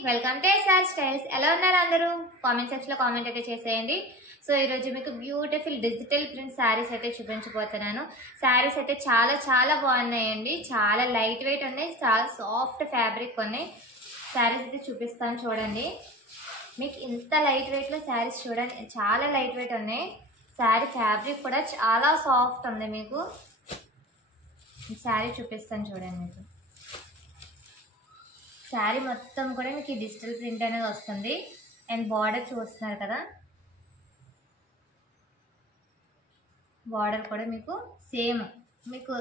Welcome to SR styles. ఎలా ఉన్నారు అందరూ? కామెంట్ సెక్షన్ లో కామెంట్ అయితే చేసేయండి. సో ఈ రోజు మీకు బ్యూటిఫుల్ డిజిటల్ ప్రింట్ శారీస్ అయితే చూపించబోతున్నాను. శారీస్ అయితే చాలా చాలా బాగున్నాయండి. చాలా లైట్ వెయిట్ ఉన్నాయి, చాలా సాఫ్ట్ ఫ్యాబ్రిక్ ఉన్నాయి. శారీస్ అయితే చూపిస్తాను చూడండి. మీకు ఇంత లైట్ వెయిట్ లో శారీస్ చూడండి, చాలా లైట్ వెయిట్ ఉన్నాయి. శారీ ఫ్యాబ్రిక్ కూడా చాలా సాఫ్ట్ ఉంది. మీకు శారీ చూపిస్తాను చూడండి. మీకు శారీ మొత్తం కూడా మీకు డిజిటల్ ప్రింట్ అనేది వస్తుంది. అండ్ బార్డర్ చూస్తున్నారు కదా, బార్డర్ కూడా మీకు సేమ్, మీకు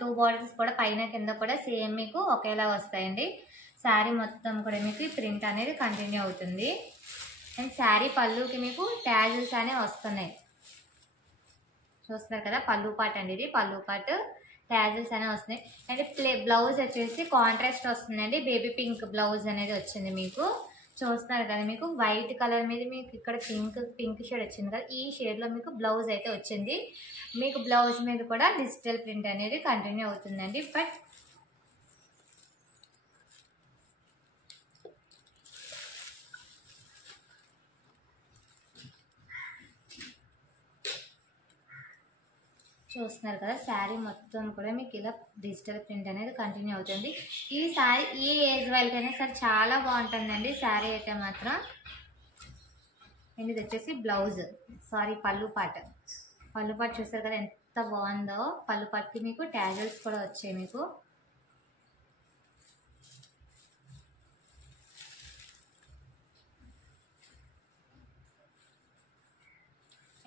2 బార్డర్స్ కూడా పైన కింద కూడా సేమ్ మీకు ఒకేలా వస్తాయండి. శారీ మొత్తం కూడా మీకు ఈ ప్రింట్ అనేది కంటిన్యూ అవుతుంది. అండ్ శారీ పళ్ళుకి మీకు ట్యాజిల్స్ అనేవి వస్తున్నాయి. చూస్తున్నారు కదా, పళ్ళు పార్ట్ అండి, ఇది పళ్ళు పార్ట్. ట్యాజిల్స్ అనేవి వస్తున్నాయి. అండ్ బ్లౌజ్ వచ్చేసి కాంట్రాస్ట్ వస్తుందండి. బేబీ పింక్ బ్లౌజ్ అనేది వచ్చింది. మీకు చూస్తున్నారు కదా, మీకు వైట్ కలర్ మీద మీకు ఇక్కడ పింక్ షేడ్ వచ్చింది కదా, ఈ షేడ్లో మీకు బ్లౌజ్ అయితే వచ్చింది. మీకు బ్లౌజ్ మీద కూడా డిజిటల్ ప్రింట్ అనేది కంటిన్యూ అవుతుందండి. బట్ చూస్తున్నారు కదా, శారీ మొత్తం కూడా మీకు ఇలా డిజిటల్ ప్రింట్ అనేది కంటిన్యూ అవుతుంది. ఈ శారీ ఏ ఏజ్ వాళ్ళకైనా సరే చాలా బాగుంటుందండి శారీ అయితే మాత్రం. అండ్ ఇది వచ్చేసి బ్లౌజ్, పళ్ళు పాట. పళ్ళు పాట చూస్తారు కదా ఎంత బాగుందో. పళ్ళు పాటకి మీకు ట్యాజల్స్ కూడా వచ్చాయి మీకు.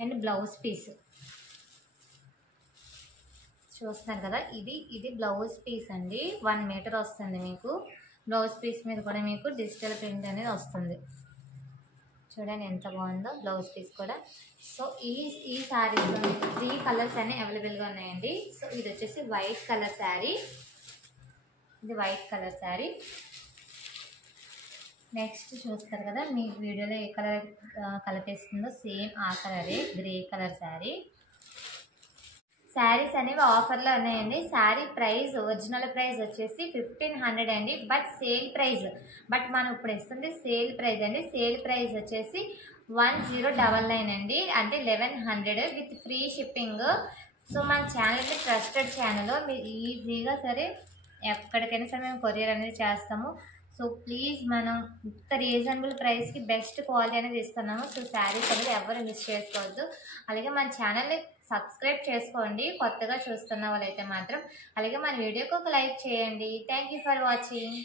అండ్ బ్లౌజ్ పీస్ చూస్తున్నారు కదా, ఇది బ్లౌజ్ పీస్ అండి. 1 మీటర్ వస్తుంది మీకు. బ్లౌజ్ పీస్ మీద కూడా మీకు డిజిటల్ ప్రింట్ అనేది వస్తుంది. చూడండి ఎంత బాగుందో బ్లౌజ్ పీస్ కూడా. సో ఈ శారీస్లో మీకు 3 కలర్స్ అనేవి అవైలబుల్గా ఉన్నాయండి. సో ఇది వచ్చేసి వైట్ కలర్ శారీ, ఇది వైట్ కలర్ శారీ. నెక్స్ట్ చూస్తారు కదా, మీ వీడియోలో ఏ కలర్ కనిపిస్తుందో సేమ్ ఆ కలరే, గ్రే కలర్ శారీ. శారీస్ అనేవి ఆఫర్లో ఉన్నాయండి. శారీ ప్రైస్, ఒరిజినల్ ప్రైస్ వచ్చేసి 1500 అండి. బట్ సేల్ ప్రైస్, మనం ఇప్పుడు ఇస్తుంది సేల్ ప్రైస్ అండి. సేల్ ప్రైస్ వచ్చేసి 1099 అండి, అంటే 1100 విత్ ఫ్రీ షిప్పింగ్. సో మన ఛానల్ అయితే ట్రస్టెడ్ ఛానల్, మీరు ఈజీగా సరే ఎక్కడికైనా సరే మేము కొరియర్ అనేది చేస్తాము. సో ప్లీజ్, మనం ఇంత రీజనబుల్ ప్రైస్కి బెస్ట్ క్వాలిటీ అనేది ఇస్తున్నాము. సో శారీస్ అనేది ఎవరు మిస్ చేసుకోవద్దు. అలాగే మన ఛానల్ని సబ్స్క్రైబ్ చేసుకోండి కొత్తగా చూస్తున్న వాళ్ళైతే మాత్రం. అలాగే మన వీడియోకి ఒక లైక్ చేయండి. Thank you for watching.